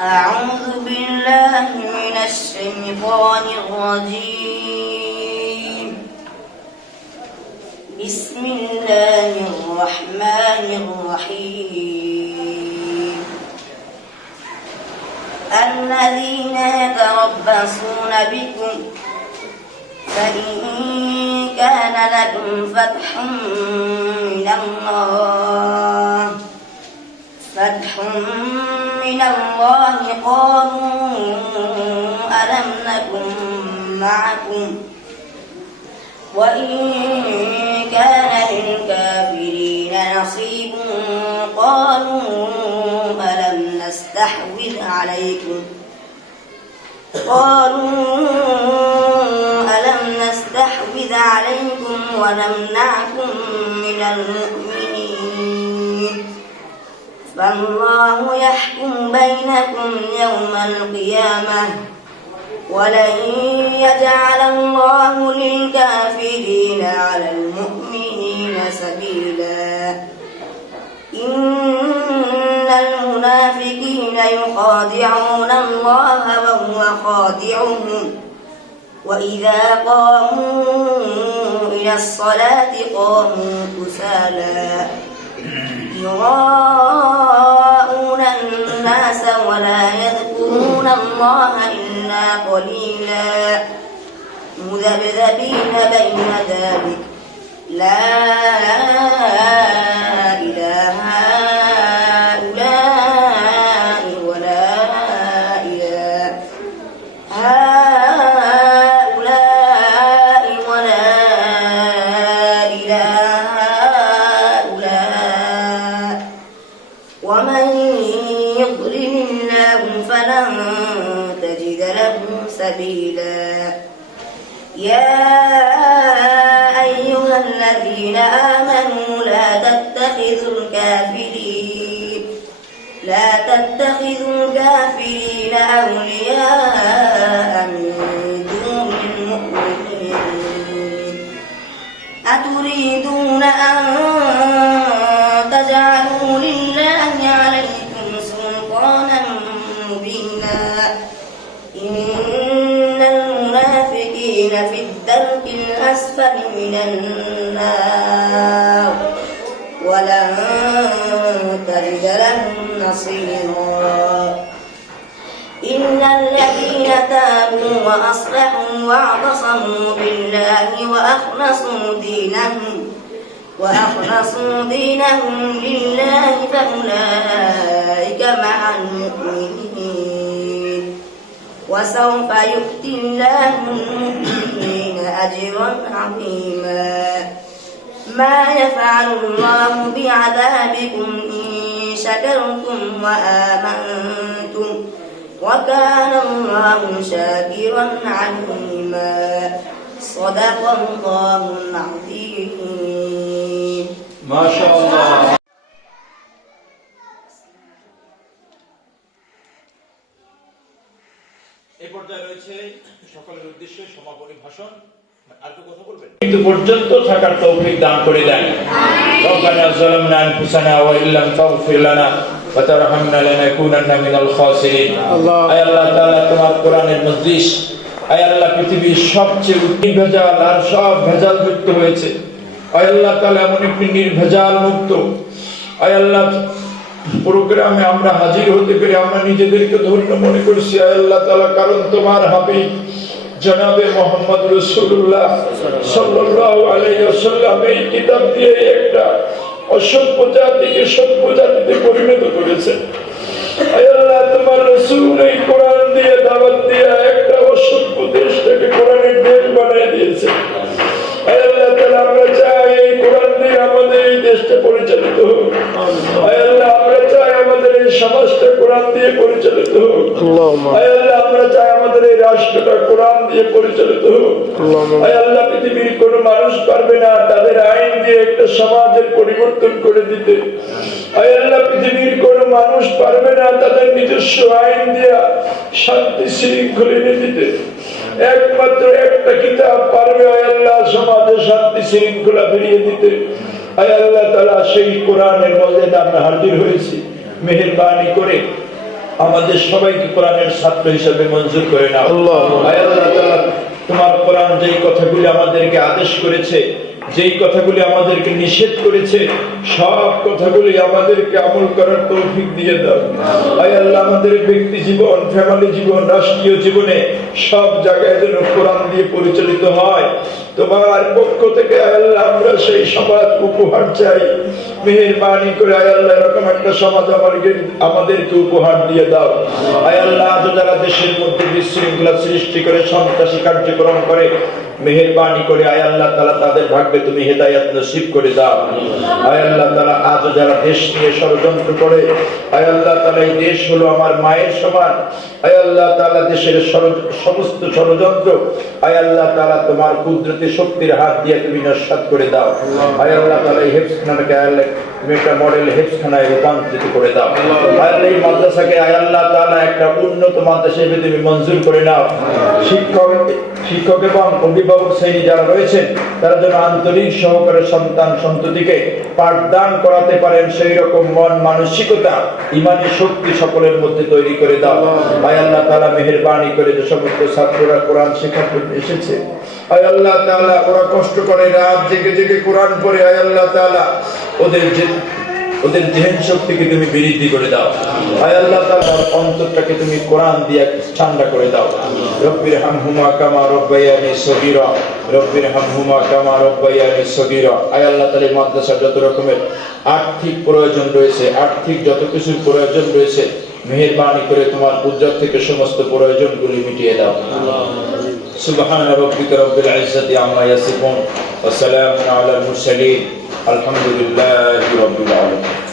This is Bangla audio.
أعوذ بالله من الشيطان الرجيم. بسم الله الرحمن الرحيم. الذين يتربصون بكم فإن كان لكم فتح من الله قالوا ألم نكن معكم وإن كان للكافرين نصيب قالوا ألم نستحوذ عليكم ونمنعكم من المؤمنين فالله يحكم بينكم يوم القيامة ولن يجعل الله للكافرين على المؤمنين سبيلا. إن المنافقين يخادعون الله وهو خادعهم وإذا قاموا إلى الصلاة قاموا كسالى يراءون الناس ولا يذكرون الله إلا قليلا مذبذبين بين ذلك لا إله هؤلاء ولا إله هؤلاء ولا إله هؤلاء ومن يضلل الله فلن تجد له سبيلا. يا أيها الذين آمنوا لا تتخذوا الكافرين أولياء من دون المؤمنين أتريدون أن تجعلوا لله عليكم سلطانا مبينا. إن المنافقين في الدرك الأسفل من النار ولن تجد لهم نصيرا. إن الذين تابوا وأصلحوا واعتصموا بالله وأخلصوا دينهم لله فأولئك مع المؤمنين وسوف يؤتي الله المؤمنين أجرا عظيما. ما يفعل الله بعذابكم إن شكرتم وآمنتم وكان الله شاكرا عليما. صدق الله العظيم. ما شاء الله. এই পর্যায়ে রয়েছে সকলের উদ্দেশ্যে সমাপনী ভাষণ। আর তো কথা বলবেন কিন্তু পর্যন্ত থাকার তৌফিক দান করে দেন। রব্বানা যালামনা আনফুসানা ওয়া ইল্লাম তাগফির লানা ওয়া তারহামনা লানাকুনান্না মিনাল খাসিরিন। আয় আল্লাহ তাআলা তোমার কোরআনের মজলিস আয় আল্লাহ পৃথিবীর সবচেয়ে নির্ভেজাল আর সব ভেজাল মুক্ত হয়েছে। আয় আল্লাহ তাআলা এমন একটি নির্ভেজাল মুক্ত আয় আল্লাহ প্রোগ্রামে আমরা হাজির হতে পেরে আমরা নিজেদেরকে ধন্য মনে করছি আয় আল্লাহ তাআলা, কারণ তোমার হাবিব জনাবে মুহাম্মদ রাসূলুল্লাহ সাল্লাল্লাহু আলাইহি ওয়াসাল্লাম এই কিতাব দিয়ে একটা অসভ্য জাতিকে সভ্য জাতিতে পরিণত করেছেন। আয় আল্লাহ তোমার রাসূল এই কোরআন দিয়ে দাওয়াত দিয়ে একটা অসভ্য দেশটাকে কোরআনের দেশ বানিয়ে দিয়েছে। আয় আল্লাহ তাআলা আমরা চাই এই কোরআন দিয়ে আমাদের এই দেশটা পরিচালিত হোক। আয় আল্লাহ আমরা চাই আমাদের এই সমাজটা কোরআন দিয়ে পরিচালিত হোক। আয় আল্লাহ আমরা চাই আমাদের এই রাষ্ট্রটা কোরআন দিয়ে পরিচালিত হোক। আয় আল্লাহ পৃথিবীর কোনো মানুষ পারবে না তাদের আইন দিয়ে একটা সমাজের পরিবর্তন করে দিতে। আয় আল্লাহ পৃথিবীর কোনো মানুষ পারবে না তাদের নিজস্ব আইন দিয়ে শান্তি শৃঙ্খলা এনে দিতে। একমাত্র একটা কিতাব পারবে আয় আল্লাহ সমাজে শান্তি শৃঙ্খলা ফিরিয়ে দিতে। আয় আল্লাহ তাআলা সেই কোরআনের মধ্যে আমরা হাজির হয়েছি। মেহেরবানি করে আমাদের সবাইকে কোরআনের ছাত্র হিসেবে মঞ্জুর করে নাও। আয় আল্লাহ তাআলা, তোমার কোরআন যেই কথাগুলি আমাদেরকে আদেশ করেছে, যেই কথাগুলি আমাদেরকে নিষেধ করেছে, সব কথাগুলি আমাদেরকে আমল করার তৌফিক দিয়ে দাও। আয় আল্লাহ, আমাদের ব্যক্তি জীবন, ফ্যামিলি জীবন, রাষ্ট্রীয় জীবনে সব জায়গায় যেন কোরআন দিয়ে পরিচালিত হয়। তোমার পক্ষ থেকে আয় আল্লাহ আমরা সেই সমাজ উপহার চাই। মেহেরবানি করে আয় আল্লাহ এরকম একটা সমাজ আমাদেরকে উপহার দিয়ে দাও। আয় আল্লাহ, আজ যারা দেশের মধ্যে বিশৃঙ্খলা সৃষ্টি করে সন্ত্রাসী কার্যক্রম করে, মেহেরবানি করে আয় আল্লাহ তাআলা তাদের ভাগ্যে তুমি হেদায়েত নসিব করে দাও। আয় আল্লাহ তাআলা, আজ যারা দেশ নিয়ে ষড়যন্ত্র করে, আয় আল্লাহ তাআলা এই দেশ হলো আমার মায়ের সমান। আয় আল্লাহ তাআলা, দেশের সমস্ত ষড়যন্ত্র আয় আল্লাহ তাআলা তোমার কুদরতি শক্তির হাত দিয়ে তুমি নস্যাৎ করে দাও। আয় আল্লাহ তাআলা এই হেফজখানাকে আয় আল্লাহ তুমি একটা মডেল হেফজখানায় রূপান্তরিত করে দাও। আয় আল্লাহ এই মাদ্রাসাকে আয় আল্লাহ তাআলা একটা উন্নত মাদ্রাসা হিসেবে তুমি মঞ্জুর করে নাও। শিক্ষক এবং অভিভাবক শ্রেণী যারা রয়েছেন তারা যেন আন্তরিক সহকারে সন্তান সন্ততিকে পাঠদান করাতে পারেন, সেই রকম মন মানসিকতা ইমানি শক্তি সকলের মধ্যে তৈরি করে দাও। আয় আল্লাহ তাআলা মেহেরবানি করে যে সমস্ত ছাত্ররা কোরআন শেখার জন্য এসেছে, আয় আল্লাহ তাআলা ওরা কষ্ট করে রাত জেগে জেগে কোরআন পড়ে, আয় আল্লাহ তাআলা ওদের জেহেন শক্তিকে তুমি বৃদ্ধি করে দাও। আয় আল্লাহ তাআলা অন্তরটাকে তুমি কোরআন দিয়ে ঠান্ডা করে দাও। রব্বির হামহুমা কামা রব্বায়ানি সগীরা, রব্বির হামহুমা কামা রব্বায়ানি সগীরা। আয় আল্লাহ তাআলা মাদ্রাসা যত রকমের আর্থিক প্রয়োজন রয়েছে, আর্থিক যত কিছুর প্রয়োজন রয়েছে, মেহেরবানি করে তোমার কুদরত থেকে সমস্ত প্রয়োজনগুলি মিটিয়ে দাও। সুবহান রাব্বিকা রব্বিল ইজ্জাতি আম্মা ইয়াসিফুন ওয়া সালামুন আলাল মুরসালিন আলহামদুলিল্লাহি রাব্বিল আলামিন।